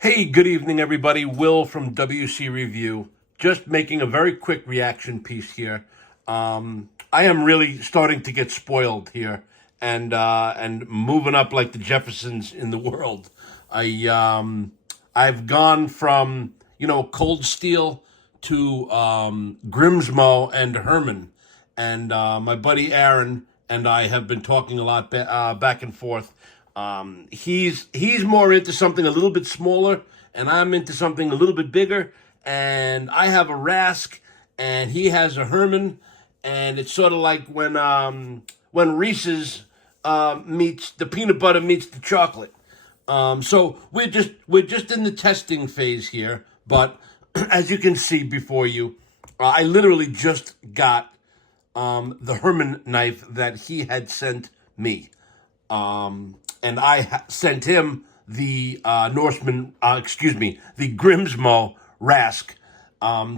Hey, good evening, everybody. Will from WC Review. Just making a very quick reaction piece here. I am really starting to get spoiled here, and moving up like the Jeffersons in the world. I've gone from Cold Steel to Grimsmo and Herman, and my buddy Aron and I have been talking a lot back and forth. He's more into something a little bit smaller, and I'm into something a little bit bigger. And I have a Rask, and he has a Herman, and it's sort of like when Reese's meets the peanut butter meets the chocolate. So we're just in the testing phase here, but as you can see before you, I literally just got the Herman knife that he had sent me. And I sent him the the Grimsmo Rask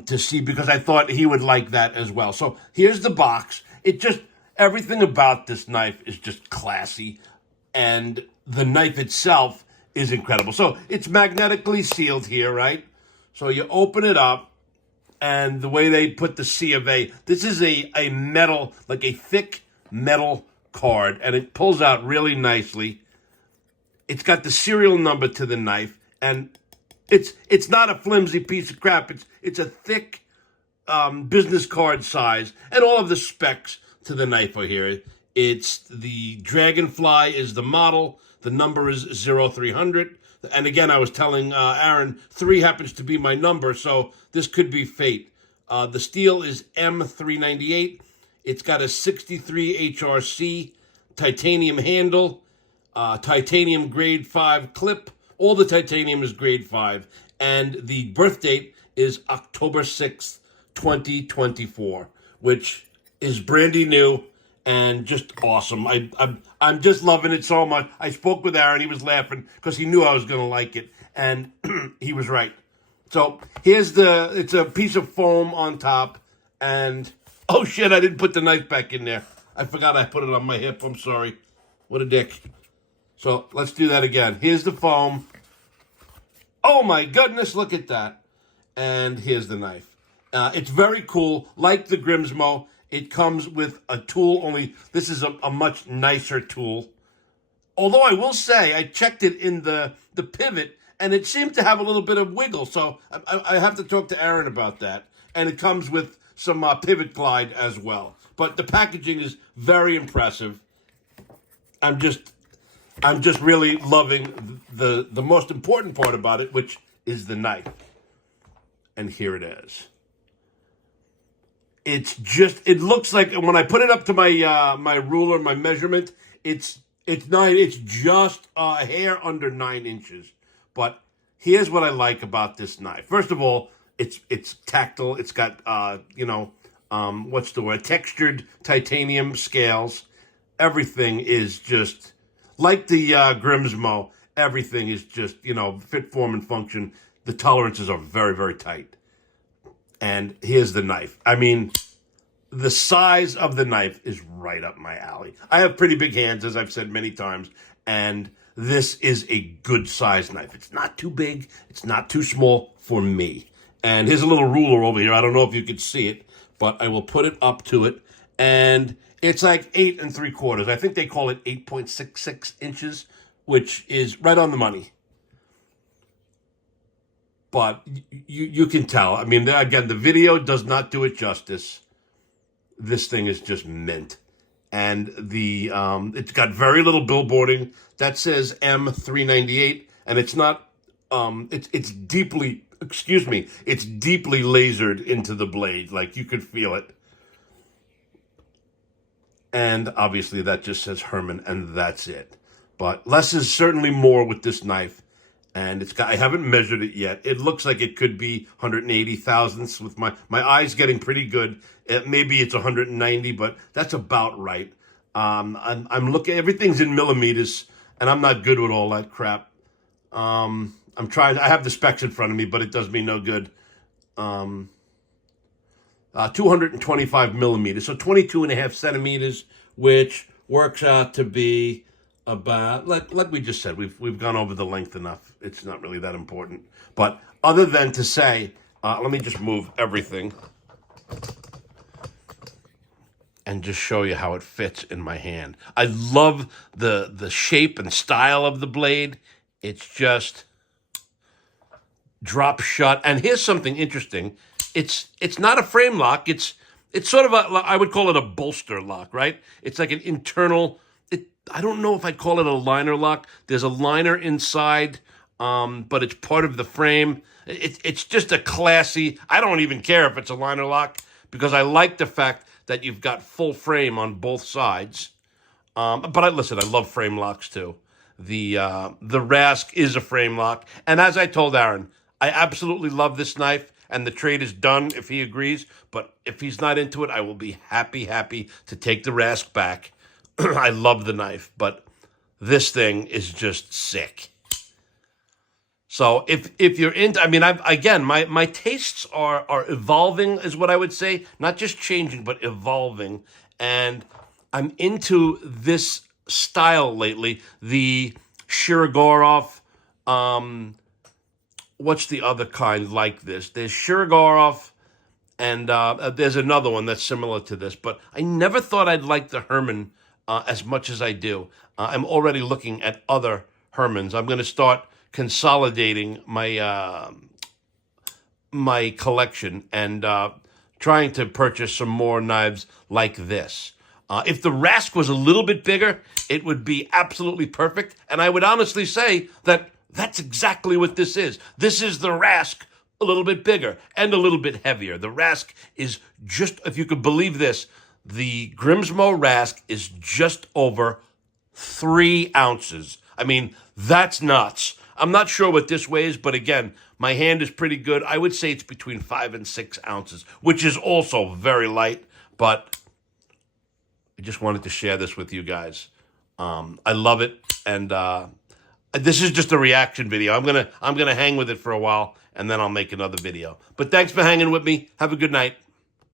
to see because I thought he would like that as well. So here's the box. Everything about this knife is just classy, and the knife itself is incredible. So it's magnetically sealed here, right? So you open it up, and the way they put the C of A, this is a metal, like a thick metal card, and it pulls out really nicely. It's got the serial number to the knife, and it's not a flimsy piece of crap. It's a thick business card size, and all of the specs to the knife are here. It's the Dragonfly is the model. The number is 0300. And again, I was telling Aron, 3 happens to be my number, so this could be fate. The steel is M398. It's got a 63 HRC titanium handle, titanium grade 5 clip. All the titanium is grade 5. And the birth date is October 6th, 2024, which is brandy new and just awesome. I'm just loving it so much. I spoke with Aron. He was laughing because he knew I was going to like it, and he was right. So it's a piece of foam on top, and oh shit, I didn't put the knife back in there. I forgot I put it on my hip. I'm sorry. What a dick. So let's do that again. Here's the foam. Oh my goodness, look at that. And here's the knife. It's very cool. Like the Grimsmo, it comes with a tool, only this is a much nicer tool. Although I will say, I checked it in the pivot, and it seemed to have a little bit of wiggle. So I have to talk to Aron about that. And it comes with some pivot glide as well. But the packaging is very impressive. I'm just really loving the most important part about it, which is the knife. And here it is. It looks like when I put it up to my my ruler, my measurement, it's just a hair under 9 inches. But here's what I like about this knife. First of all, it's tactile. It's got what's the word? Textured titanium scales. Everything is just like the Grimsmo. Everything is just fit, form, and function. The tolerances are very, very tight. And here's the knife. I mean, the size of the knife is right up my alley. I have pretty big hands, as I've said many times, and this is a good size knife. It's not too big. It's not too small for me. And here's a little ruler over here. I don't know if you could see it, but I will put it up to it. And it's like 8 3/4. I think they call it 8.66 inches, which is right on the money. But you can tell. I mean, again, the video does not do it justice. This thing is just mint. And it's got very little billboarding. That says M398, and it's not, it's deeply, it's deeply lasered into the blade. Like, you could feel it. And obviously that just says Herman, and that's it. But less is certainly more with this knife. And I haven't measured it yet. It looks like it could be 180 thousandths with my eyes getting pretty good. Maybe it's 190, but that's about right. I'm looking, everything's in millimeters, and I'm not good with all that crap. I have the specs in front of me, but it does me no good. 225 millimeters, so 22.5 centimeters, which works out to be about, like we just said, we've gone over the length enough. It's not really that important. But other than to say, let me just move everything and just show you how it fits in my hand. I love the shape and style of the blade. It's just drop shut. And here's something interesting. It's not a frame lock. It's sort of I would call it a bolster lock, right? It's like an internal. I don't know if I'd call it a liner lock. There's a liner inside, but it's part of the frame. It's just a classy. I don't even care if it's a liner lock because I like the fact that you've got full frame on both sides. But listen, I love frame locks too. The Rask is a frame lock, and as I told Aron, I absolutely love this knife, and the trade is done if he agrees. But if he's not into it, I will be happy to take the Rask back. I love the knife, but this thing is just sick. So if you're into, I mean, again, my tastes are evolving, is what I would say. Not just changing, but evolving. And I'm into this style lately. The Shirogorov, what's the other kind like this? There's Shirogorov, and there's another one that's similar to this. But I never thought I'd like the Herman as much as I do. I'm already looking at other Hermans. I'm going to start consolidating my my collection and trying to purchase some more knives like this. If the Rask was a little bit bigger, it would be absolutely perfect. And I would honestly say that that's exactly what this is. This is the Rask a little bit bigger and a little bit heavier. The Rask is just, if you could believe this, the Grimsmo Rask is just over 3 ounces. I mean, that's nuts. I'm not sure what this weighs, but again, my hand is pretty good. I would say it's between 5 and 6 ounces, which is also very light, but I just wanted to share this with you guys. I love it, and this is just a reaction video. I'm gonna hang with it for a while, and then I'll make another video. But thanks for hanging with me. Have a good night.